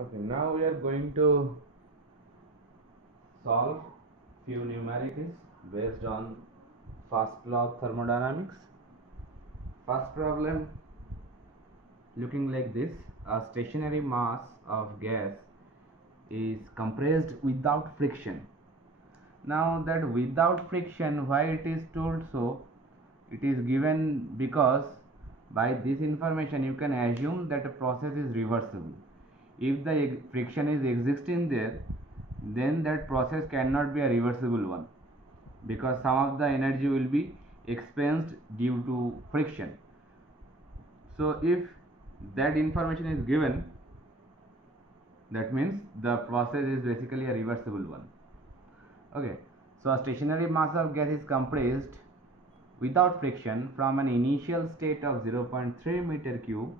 Okay, now we are going to solve few numericals based on first law of thermodynamics. First problem looking like this: a stationary mass of gas is compressed without friction. Now that without friction, why it is told so? It is given because by this information you can assume that a process is reversible. If the friction is existing there, then that process cannot be a reversible one, because some of the energy will be expensed due to friction. So if that information is given, that means the process is basically a reversible one. Okay, so a stationary mass of gas is compressed without friction from an initial state of 0.3 meter cube.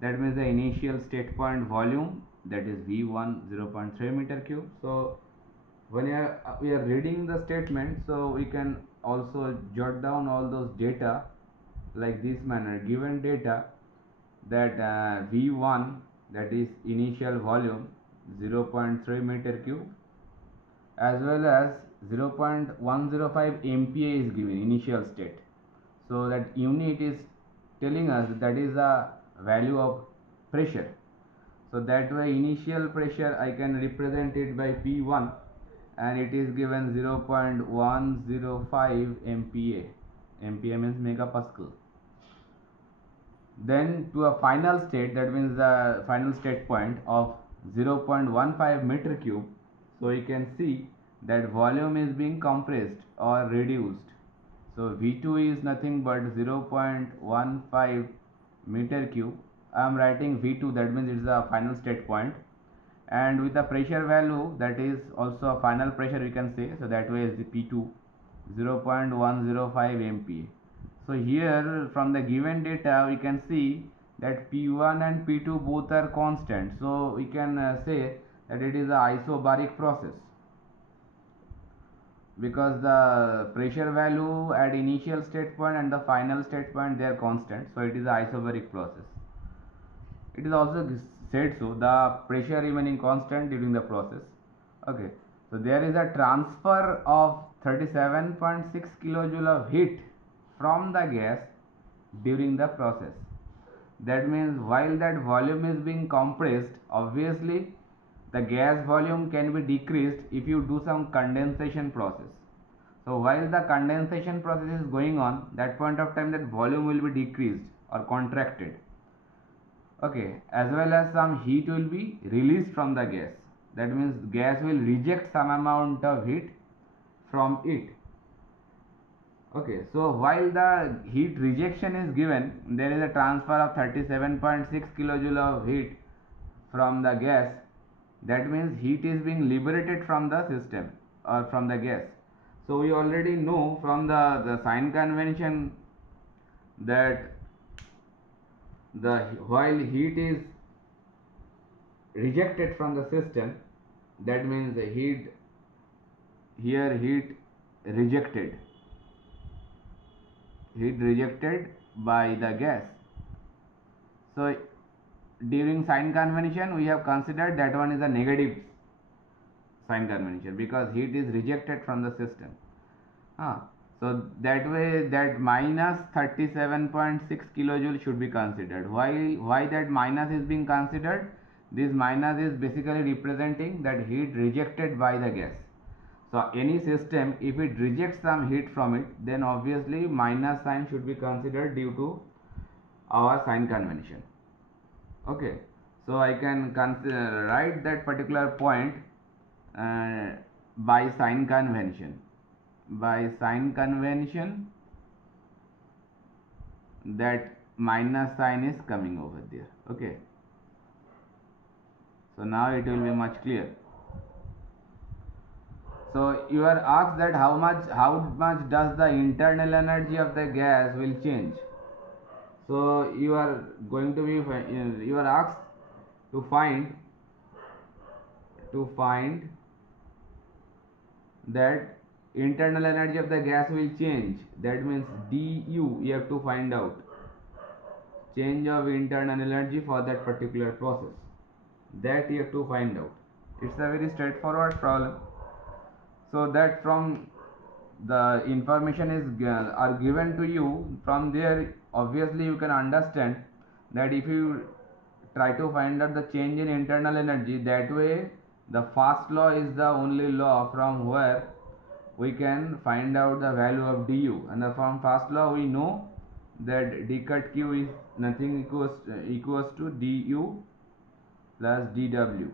That means the initial state point volume, that is V1, 0.3 meter cube. So when we are reading the statement, so we can also jot down all those data like this manner. Given data that V1, that is initial volume, 0.3 meter cube, as well as 0.105 MPa is given initial state. So that unit is telling us that is the value of pressure. So that way initial pressure I can represent it by P1, and it is given 0.105 MPa. MPa means megapascal. Then to a final state, that means the final state point of 0.15 meter cube. So you can see that volume is being compressed or reduced. So V2 is nothing but 0.15 meter cube. I am writing V2, that means it is a final state point, and with the pressure value, that is also a final pressure we can say. So that way is the P2, 0.105 MPa. So here from the given data we can see that P1 and P2 both are constant. So we can say that it is a isobaric process, because the pressure value at initial state point and the final state point, they are constant. So it is a isobaric process. It is also said so, the pressure remaining constant during the process. Okay, so there is a transfer of 37.6 kilojoule of heat from the gas during the process. That means while that volume is being compressed, obviously the gas volume can be decreased if you do some condensation process. So while the condensation process is going on, that point of time that volume will be decreased or contracted. Okay, as well as some heat will be released from the gas. That means gas will reject some amount of heat from it. Okay, so while the heat rejection is given, there is a transfer of 37.6 kilojoule of heat from the gas. That means heat is being liberated from the system or from the gas. So we already know from the sign convention that the while heat is rejected from the system, that means the heat here, heat rejected by the gas. So during sign convention we have considered that one is a negative sign convention, because heat is rejected from the system. So that way that minus 37.6 kilojoule should be considered. Why that minus is being considered? This minus is basically representing that heat rejected by the gas. So any system, if it rejects some heat from it, then obviously minus sign should be considered due to our sign convention. Okay, so I can write that particular point uh, by sign convention. By sign convention, that minus sign is coming over there. Okay, so now it will be much clear. So you are asked that how much does the internal energy of the gas will change. So you are going to be you are asked to find that internal energy of the gas will change. That means du you have to find out change of internal energy for that particular process. that you have to find out. It's a very straightforward problem. So that from the information is are given to you, from there obviously you can understand that if you try to find out the change in internal energy, that way the first law is the only law from where we can find out the value of du, and from first law we know that d cut q is nothing equals to du plus dw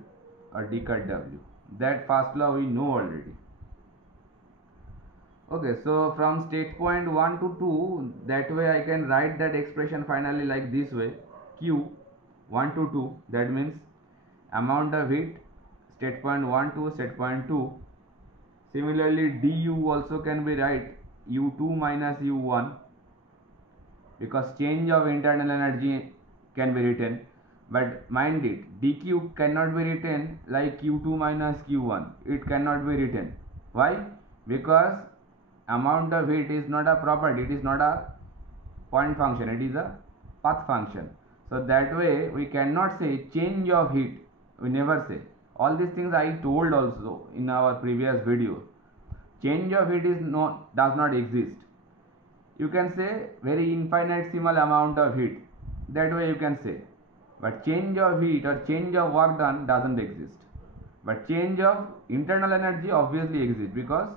or d cut w. That first law we know already. Okay, so from state point 1 to 2, that way I can write that expression finally like this way: q 1 to 2, that means amount of heat state point 1 to state point 2. Similarly, du also can be write u2 minus u1, because change of internal energy can be written. But mind it, dq cannot be written like q2 minus q1. It cannot be written. Why? Because amount of heat is not a property, it is not a point function, it is a path function. So that way we cannot say change of heat, we never say. All these things I told also in our previous video. Change of heat does not exist. You can say very infinitesimal amount of heat, that way you can say. But change of heat or change of work done doesn't exist. But change of internal energy obviously exists, because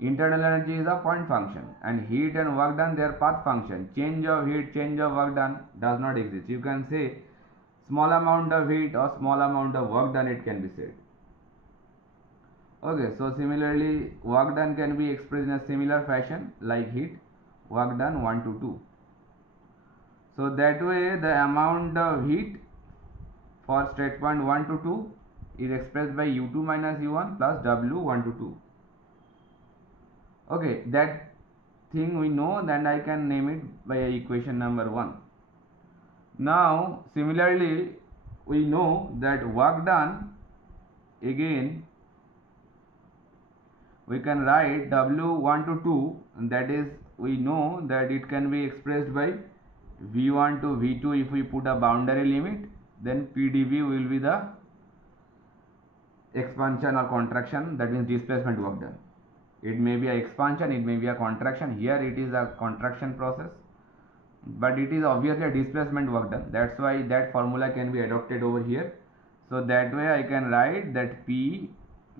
internal energy is a point function and heat and work done, they are path function. Change of heat, change of work done does not exist. You can say small amount of heat or small amount of work done, it can be said. Okay, so similarly work done can be expressed in a similar fashion like heat, work done 1 to 2. So that way the amount of heat for state point 1 to 2 is expressed by u2 minus u1 plus w 1 to 2. Okay, that thing we know, then I can name it by equation number 1. Now similarly we know that work done, again we can write w1 to 2, and that is, we know that it can be expressed by v1 to v2. If we put a boundary limit, then pdv will be the expansion or contraction, that means displacement work done. It may be a expansion, it may be a contraction. Here it is a contraction process, but it is obviously a displacement work done. That's why that formula can be adopted over here. So that way I can write that p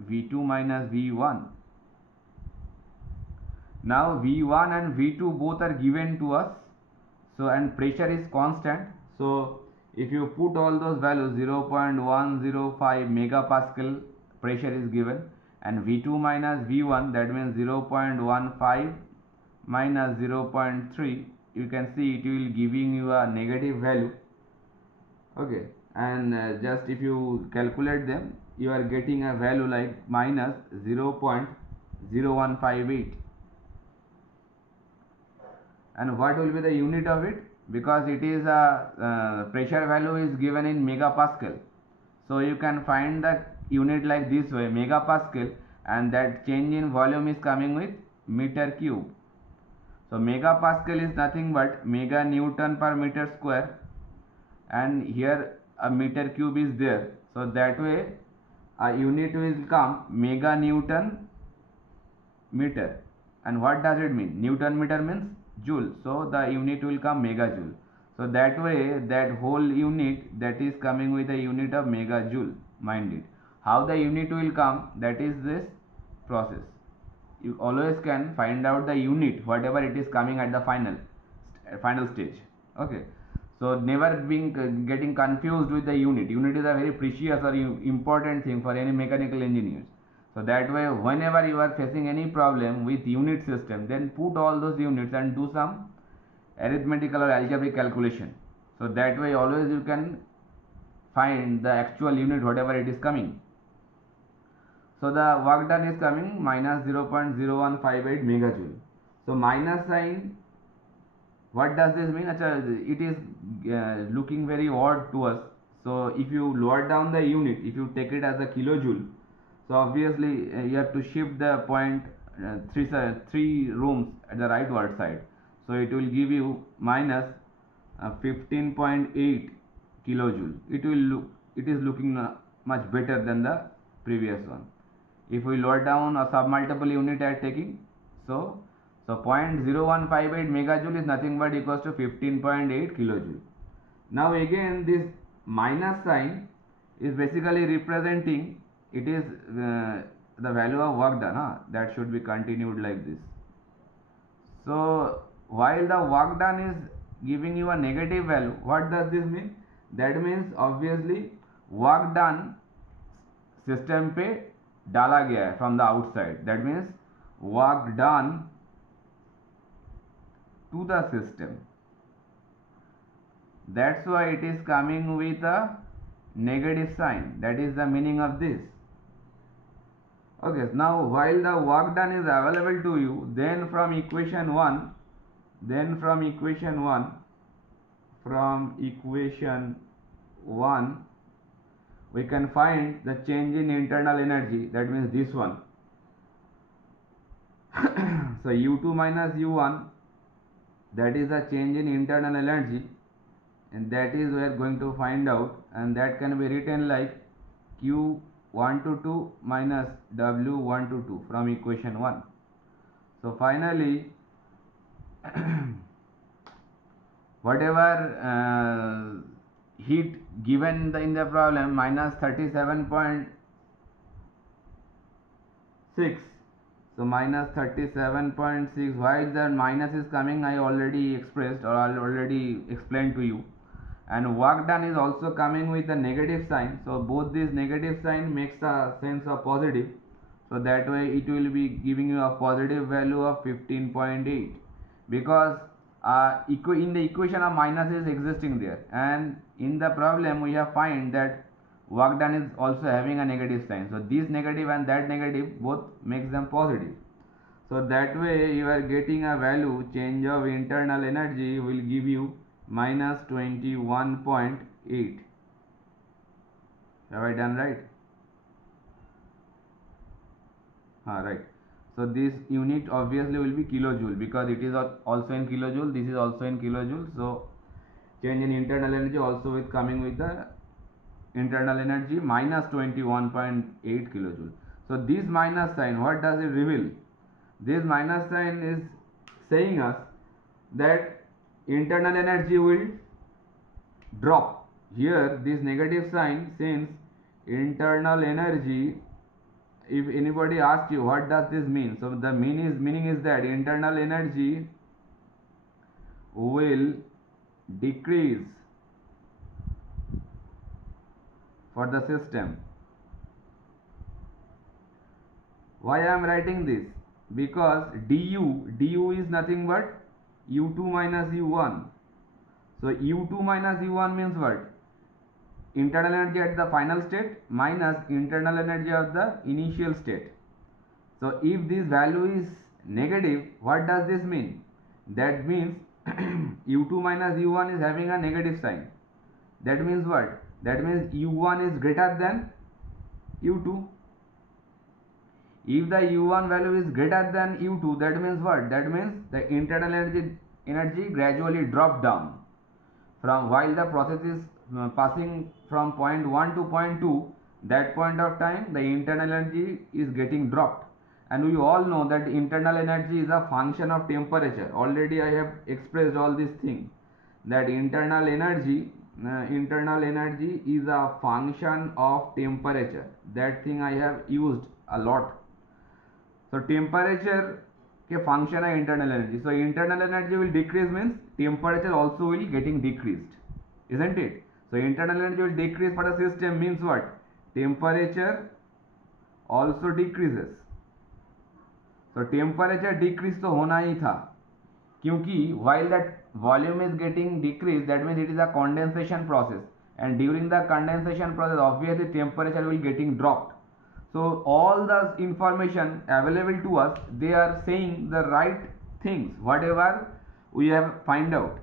v2 minus v1. Now v1 and v2 both are given to us, so and pressure is constant. So if you put all those values, 0.105 megapascal pressure is given, and v2 minus v1, that means 0.15 minus 0.3, you can see it will giving you a negative value. Okay, and just if you calculate them, you are getting a value like minus 0.0158. And what will be the unit of it? Because it is a pressure value is given in megapascal, so you can find the unit like this way, megapascal, and that change in volume is coming with meter cube. So megapascal is nothing but mega newton per meter square, and here a meter cube is there, so that way a unit will come mega newton meter. And what does it mean? Newton meter means joule, so the unit will come megajoule. So that way that whole unit, that is coming with a unit of megajoule. Mind it, how the unit will come, that is this process. You always can find out the unit whatever it is coming at the final stage. Okay, so never getting confused with the unit. Unit is a very precious or important thing for any mechanical engineers. So that way whenever you are facing any problem with unit system, then put all those units and do some arithmetical or algebraic calculation. So that way always you can find the actual unit whatever it is coming. So the work done is coming minus 0.0158 megajoule. So minus sign, what does this mean? It is looking very odd to us. So if you lower down the unit, if you take it as a kilojoule, so obviously you have to shift the point 3 rooms at the rightward side. So it will give you minus 15.8 kilojoule. It will it is looking much better than the previous one. If we lower down a submultiple unit are taking, so 0.0158 megajoule is nothing but equals to 15.8 kilojoule. Now again this minus sign is basically representing, it is the value of work done, that should be continued like this. So while the work done is giving you a negative value, what does this mean? That means obviously work done system पे डाला गया है from the outside. That means work done to the system. That's why it is coming with a negative sign. That is the meaning of this. Okay, now while the work done is available to you, then from equation 1, we can find the change in internal energy. That means this one. So U2 minus U1, that is the change in internal energy, and that is we are going to find out, and that can be written like Q1 to 2 minus W1 to 2 from equation 1. So finally whatever heat given in the problem, minus 37.6. So minus 37.6. Why the minus is coming, I already expressed or I already explained to you. And work done is also coming with a negative sign. So both these negative sign makes a sense of positive. So that way it will be giving you a positive value of 15.8, because in the equation of minus is existing there, and in the problem we have find that work done is also having a negative sign. So this negative and that negative both makes them positive. So that way you are getting a value, change of internal energy will give you minus 21.8. Have I done right? Right. So this unit obviously will be kilojoule, because it is also in kilojoule, this is also in kilojoule. So change in internal energy also is coming with the internal energy minus 21.8 kilojoule. So this minus sign, what does it reveal? This minus sign is saying us that internal energy will drop. Here this negative sign, since internal energy, if anybody asks you what does this mean, so the meaning is that internal energy will decrease for the system. Why I am writing this? Because du is nothing but U2 minus U1. So U2 minus U1 means what? Internal energy at the final state minus internal energy of the initial state. So if this value is negative, what does this mean? That means U2 minus U1 is having a negative sign. That means what? That means U1 is greater than U2. If the U1 value is greater than U2, that means what? That means the internal energy gradually drop down. From while the process is passing from point 1 to point 2, that point of time the internal energy is getting dropped. And we all know that internal energy is a function of temperature. Already I have expressed all these things, that internal energy is a function of temperature. That thing I have used a lot. So temperature के function है internal energy. So internal energy will decrease means temperature also will getting decreased, isn't it? So internal energy will decrease for the system means what? Temperature also decreases. So temperature decrease तो होना ही था, क्योंकि while that volume is getting decreased, that means it is a condensation process, and during the condensation process obviously temperature will getting dropped. So all the information available to us, they are saying the right things. Whatever we have find out,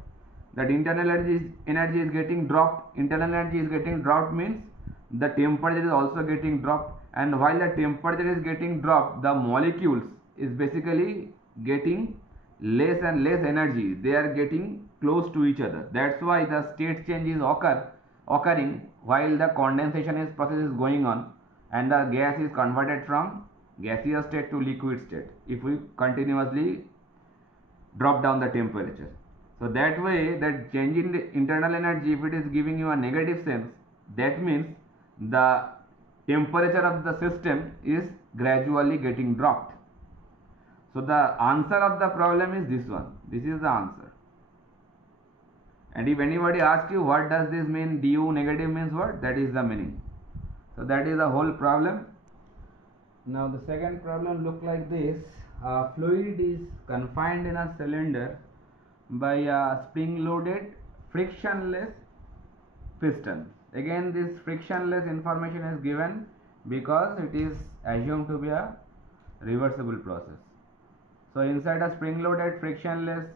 that internal energy is getting dropped. Internal energy is getting dropped means the temperature is also getting dropped, and while the temperature is getting dropped, the molecules is basically getting less and less energy. They are getting close to each other. That's why the state changes occur occurring while the condensation process is going on and the gas is converted from gaseous state to liquid state if we continuously drop down the temperature. So that way, that change in the internal energy, if it is giving you a negative sense, that means the temperature of the system is gradually getting dropped. So the answer of the problem is this one. This is the answer. And if anybody asks you what does this mean, du negative means what, that is the meaning. So that is the whole problem. Now the second problem look like this. A fluid is confined in a cylinder by a spring loaded frictionless piston. Again, this frictionless information is given because it is assumed to be a reversible process. So inside a spring loaded frictionless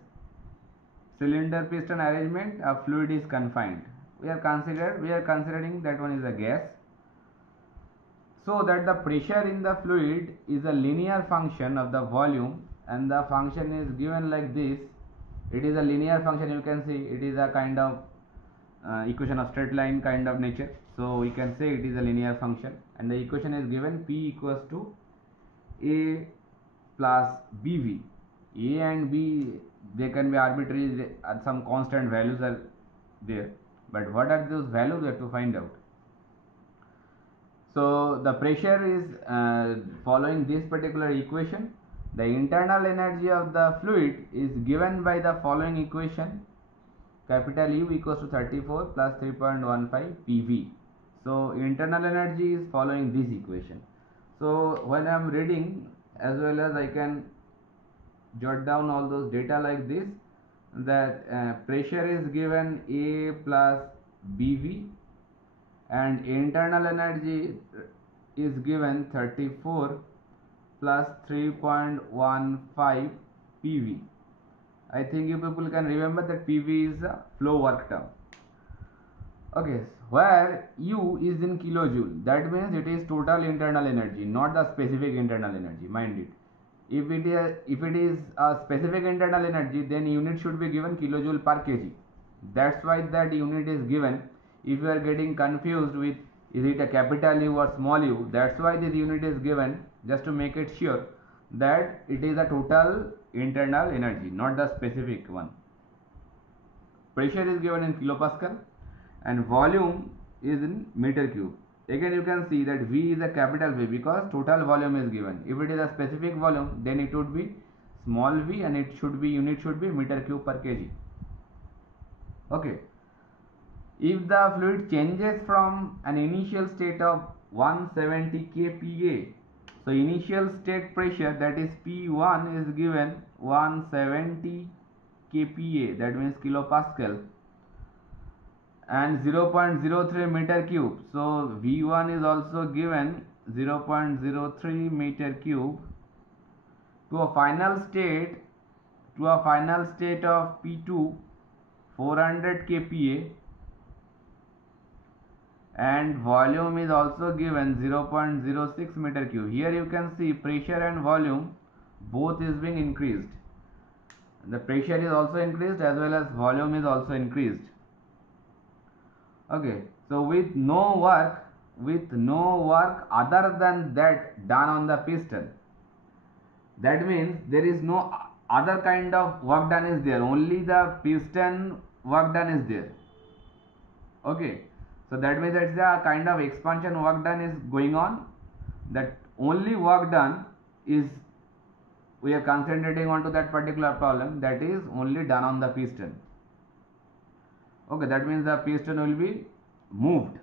cylinder piston arrangement, a fluid is confined. We are considering that one is a gas. So that the pressure in the fluid is a linear function of the volume, and the function is given like this. It is a linear function, you can see it is a kind of equation of straight line kind of nature. So we can say it is a linear function, and the equation is given P equals to A plus BV. A and B, they can be arbitrary, some constant values are there, but what are those values we have to find out. So the pressure is following this particular equation. The internal energy of the fluid is given by the following equation. Capital U equals to 34 plus 3.15 PV. So internal energy is following this equation. So when I am reading, as well as I can jot down all those data like this, that pressure is given A plus BV, and internal energy is given 34 plus 3.15 PV. I think you people can remember that PV is a flow work term. Okay, where U is in kilojoule, that means it is total internal energy, not the specific internal energy, mind it. If it is a specific internal energy, then unit should be given kilojoule per kg. That's why that unit is given. If you are getting confused with is it a capital U or small u, that's why this unit is given, just to make it sure that it is a total internal energy, not the specific one. Pressure is given in kilopascal and volume is in meter cube. Again, you can see that V is a capital V because total volume is given. If it is a specific volume, then it would be small v, and it should be unit should be meter cube per kg. Okay. If the fluid changes from an initial state of 170 kPa, so initial state pressure, that is P1, is given 170 kPa, that means kilopascal, and 0.03 meter cube. So V1 is also given 0.03 meter cube to a final state of P2 400 kPa, and volume is also given 0.06 meter cube. Here you can see pressure and volume both is being increased. The pressure is also increased as well as volume is also increased. Okay, so with no work other than that done on the piston, that means there is no other kind of work done is there, only the piston work done is there. Okay, so that means it's a kind of expansion work done is going on. That only work done is, we are concentrating onto that particular problem, that is only done on the piston. Okay, that means the piston will be moved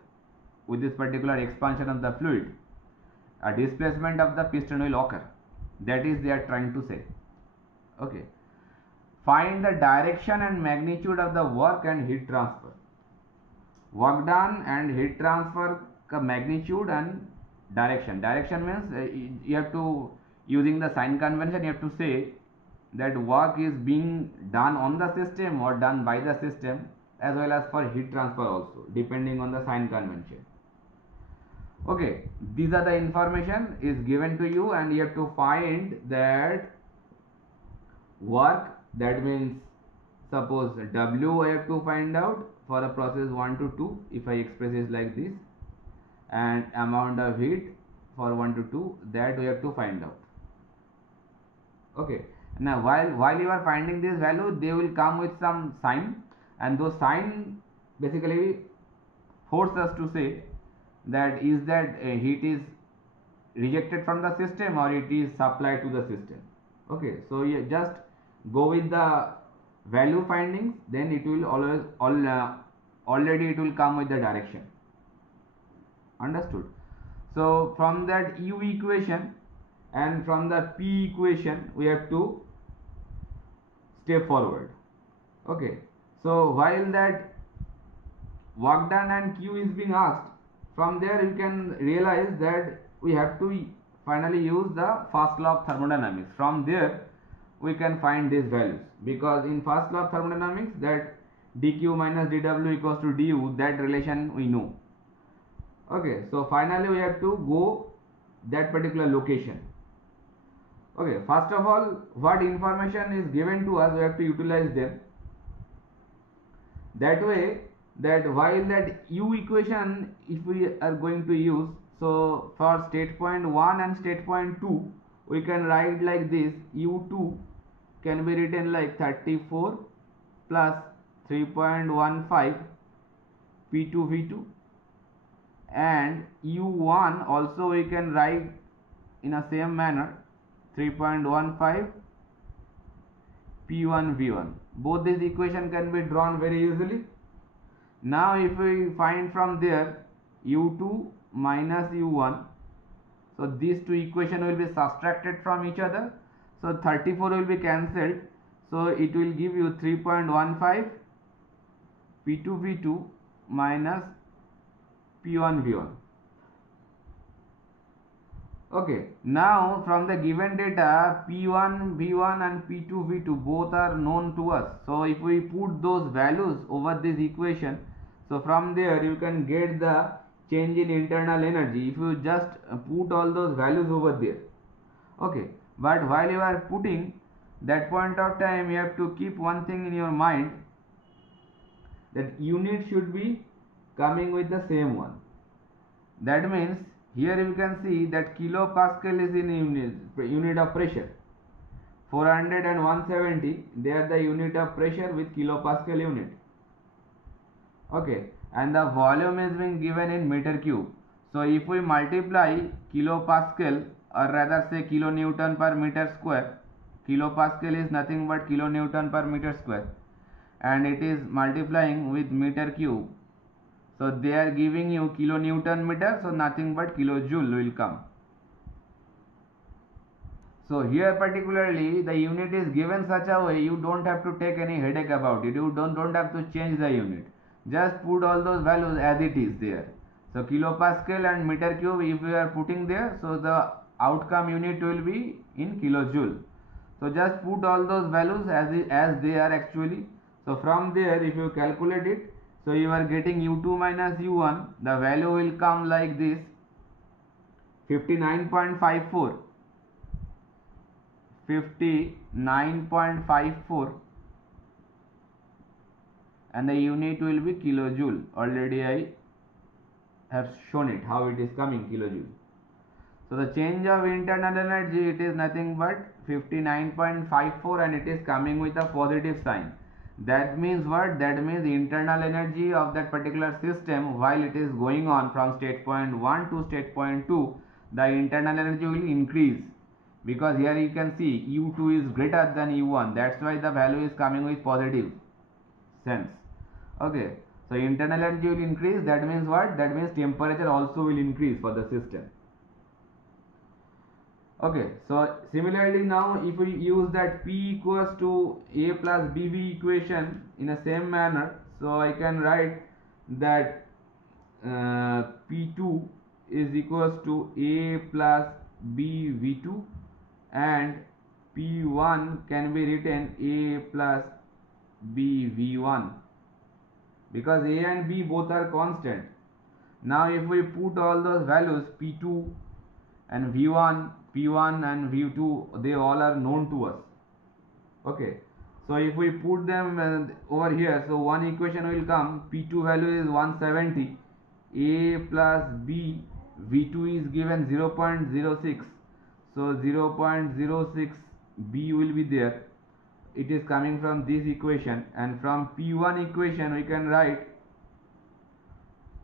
with this particular expansion of the fluid. A displacement of the piston will occur. That is they are trying to say. Okay. Find the direction and magnitude of the work and heat transfer. Work done and heat transfer magnitude and direction. Direction means you have to, using the sign convention, you have to say that work is being done on the system or done by the system, as well as for heat transfer also, depending on the sign convention. Okay, these are the information is given to you, and you have to find that work, that means suppose W I have to find out for a process 1 to 2 if I express it like this, and amount of heat for 1 to 2, that we have to find out. Okay, now while you are finding this value, they will come with some sign, and those sign basically force us to say that is that heat is rejected from the system or it is supplied to the system. Okay, so you just go with the value findings, then it will already it will come with the direction. Understood? So from that U equation and from the P equation we have to step forward. Okay, so while that work done and Q is being asked, from there you can realize that we have to finally use the first law of thermodynamics. From there we can find these values, because in first law of thermodynamics that dq minus dw equals to du, that relation we know. Okay, so finally we have to go that particular location. Okay, first of all, what information is given to us, we have to utilize them. That way, that while that U equation, if we are going to use, so for state point 1 and state point 2, we can write like this: U2 can be written like 34 plus 3.15 P2 V2, and U1 also we can write in a same manner 3.15 P1 V1. Both these equation can be drawn very easily. Now if we find from there U2 minus U1, so these two equation will be subtracted from each other, so 34 will be cancelled, so it will give you 3.15 P2 V2 minus P1 V1. Okay, now from the given data, P1 V1 and P2 V2 both are known to us. So if we put those values over this equation, so from there you can get the change in internal energy if you just put all those values over there. Okay, but while you are putting that point of time, you have to keep one thing in your mind, that unit should be coming with the same one. That means here you can see that kilopascal is in unit of pressure. 400 and 170, they are the unit of pressure with kilopascal unit. Okay, and the volume is being given in meter cube. So if we multiply kilopascal, or rather say kilonewton per meter square, kilopascal is nothing but kilonewton per meter square, and it is multiplying with meter cube. So they are giving you kilonewton meter, so nothing but kilojoule will come. So here particularly the unit is given such a way you don't have to take any headache about it. You don't have to change the unit. Just put all those values as it is there. So kilopascal and meter cube, if we are putting there, so the outcome unit will be in kilojoule. So just put all those values as they are actually. So from there if you calculate it, so you are getting U2 minus U1, the value will come like this: 59.54, 59.54, and the unit will be kilojoule. Already I have shown it how it is coming, kilojoule. So the change of internal energy, it is nothing but 59.54, and it is coming with a positive sign. That means what? That means the internal energy of that particular system, while it is going on from state point 1 to state point 2, the internal energy will increase, because here you can see U2 is greater than U1. That's why the value is coming with positive sense. Okay, so internal energy will increase. That means what? That means temperature also will increase for the system. Okay, so similarly now if we use that P equals to A plus BV equation in the same manner, so I can write that P2 is equals to A plus B V2, and P1 can be written A plus B V1, because A and B both are constant. Now if we put all those values, P2 and V1, P1 and V2, they all are known to us. Okay, So if we put them over here, so one equation will come, P2 value is 170, A plus B, V2 is given 0.06, so 0.06 B will be there. It is coming from this equation, and from P1 equation we can write,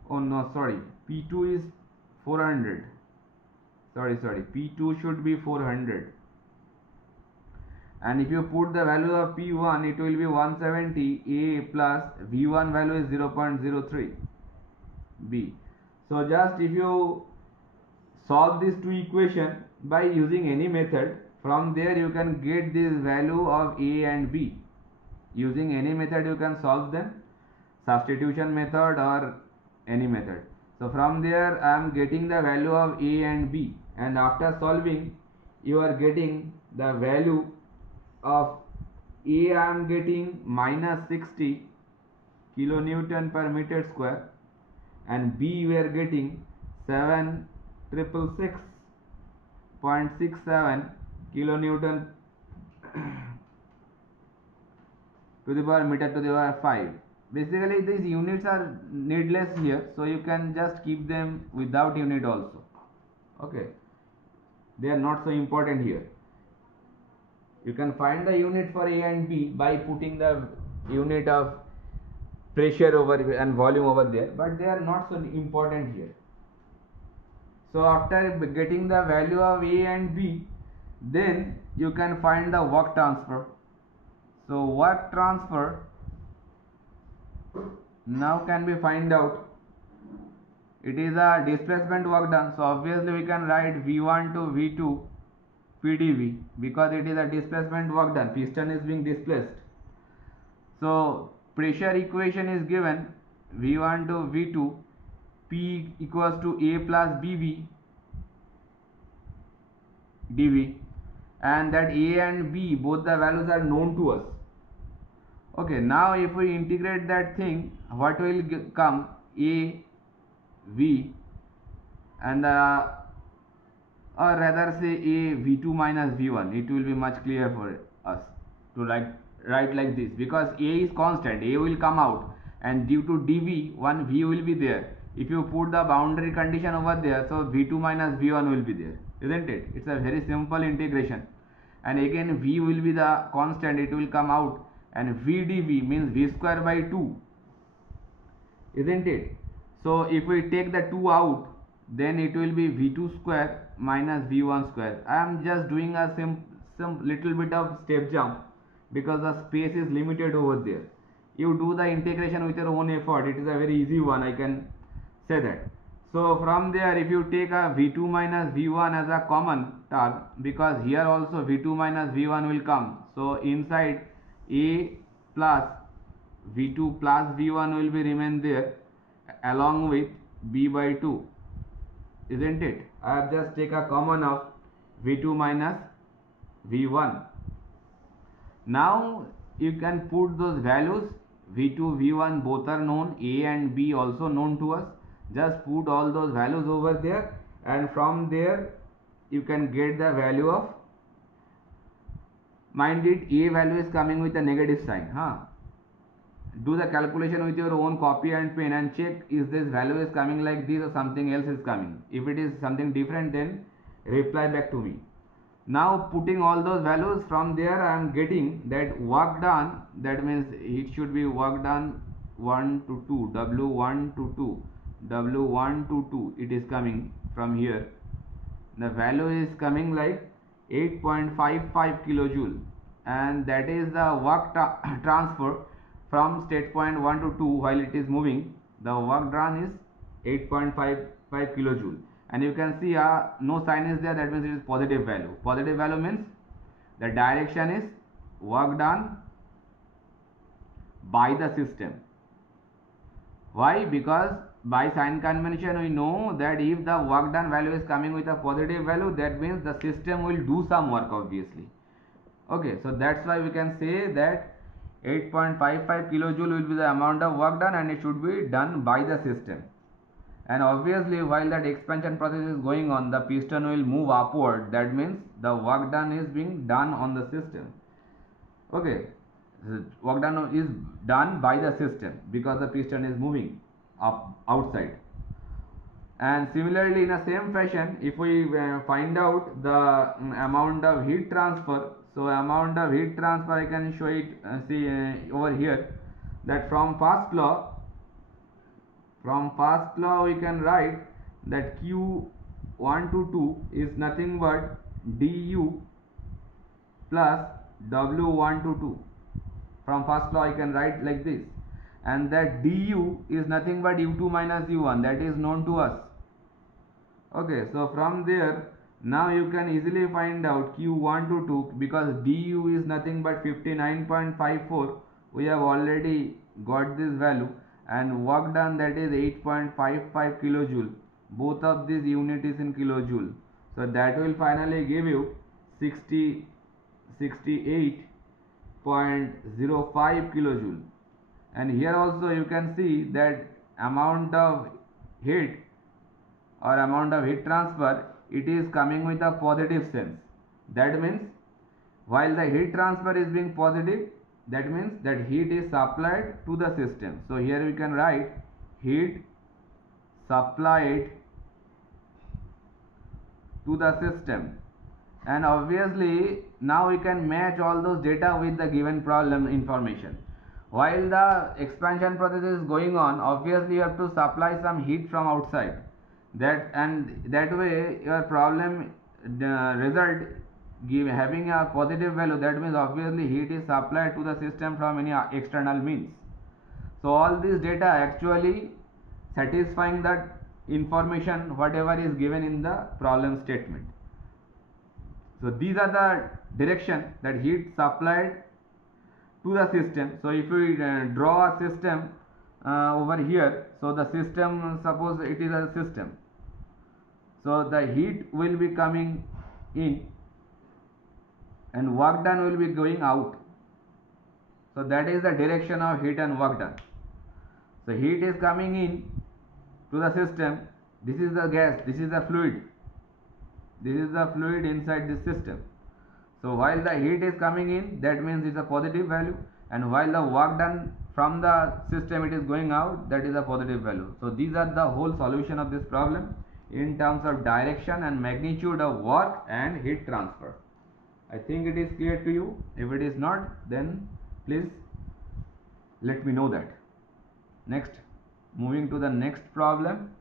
oh no, sorry, P2 is 400, sorry, P2 should be 400. And if you put the value of P1, it will be 170, A plus V1 value is 0.03 B. So just if you solve these two equations by using any method, from there you can get this value of A and B. Using any method you can solve them, substitution method or any method. So from there I am getting the value of A and B, and after solving you are getting the value of A, I am getting minus 60 kilonewton per meter square, and B we are getting 7666.67 kilonewton to the power meter to the power 5. Basically these units are needless here, so you can just keep them without unit also. Okay, they are not so important here. You can find the unit for A and B by putting the unit of pressure over and volume over there, but they are not so important here. So after getting the value of A and B, then you can find the work transfer. So work transfer now can be find out. It is a displacement work done, so obviously we can write V1 to V2 PdV, because it is a displacement work done, piston is being displaced. So pressure equation is given, V1 to V2, P equals to A plus BV dV, and that A and B both the values are known to us. Okay, now if we integrate that thing, what will come? A V and or rather say A V2 minus V1. It will be much clearer for us to write like this, because A is constant, A will come out, and due to dV one V will be there. If you put the boundary condition over there, so V2 minus V1 will be there, isn't it? It's a very simple integration, and again V will be the constant, it will come out, and V dV means V square by 2, isn't it? So if we take the 2 out, then it will be V2 square minus V1 square. I am just doing a some little bit of step jump, because the space is limited over there. You do the integration with your own effort, it is a very easy one, I can say that. So from there, if you take a V2 minus V1 as a common term, because here also V2 minus V1 will come, so inside A plus V2 plus V1 will be remain there along with B by 2, isn't it? I have just take a common of V2 minus V1. Now you can put those values, V2 V1 both are known, A and B also known to us. Just put all those values over there, and from there you can get the value of, mind it, A value is coming with a negative sign, do the calculation with your own copy and pen and check is this value is coming like this or something else is coming. If it is something different, then reply back to me. Now putting all those values, from there I am getting that work done, that means it should be work done 1 to 2, W1 to 2, W1 to 2, it is coming from here. The value is coming like 8.55 kilojoule, and that is the work transfer from state point 1 to 2 while it is moving. The work done is 8.55 kilojoule, and you can see no sign is there, that means it is positive value. Positive value means the direction is work done by the system. Why? Because by sign convention we know that if the work done value is coming with a positive value, that means the system will do some work obviously. Okay, so that's why we can say that 8.55 kilojoule will be the amount of work done, and it should be done by the system. And obviously while that expansion process is going on, the piston will move upward, that means the work done is being done on the system. Okay, work done is done by the system because the piston is moving up outside. And similarly, in the same fashion, if we find out the amount of heat transfer, so amount of heat transfer I can show it, see over here, that from First law we can write that Q1 to 2 is nothing but du plus W1 to 2. From First law I can write like this, and that du is nothing but u2 minus u1, that is known to us. Okay, so from there now you can easily find out Q1 to 2, because du is nothing but 59.54. we have already got this value, and work done, that is 8.55 kilojoule. Both of these unit is in kilojoule, so that will finally give you 68.05 kilojoule. And here also you can see that amount of heat or amount of heat transfer, it is coming with a positive sense. That means while the heat transfer is being positive, that means that heat is supplied to the system. So here we can write heat supplied to the system. And obviously now we can match all those data with the given problem information. While the expansion process is going on, obviously you have to supply some heat from outside. That way your problem result having a positive value, that means obviously heat is supplied to the system from any external means. So all this data actually satisfying that information whatever is given in the problem statement. So these are the direction that heat supplied to the system. So if we draw a system over here, so the system, suppose it is a system, so the heat will be coming in and work done will be going out. So that is the direction of heat and work done. So heat is coming in to the system, this is the gas, this is the fluid, this is the fluid inside this system. So while the heat is coming in, that means it's a positive value, and while the work done from the system it is going out, that is a positive value. So these are the whole solution of this problem in terms of direction and magnitude of work and heat transfer. I think it is clear to you. If it is not, then please let me know that. Next, moving to the next problem.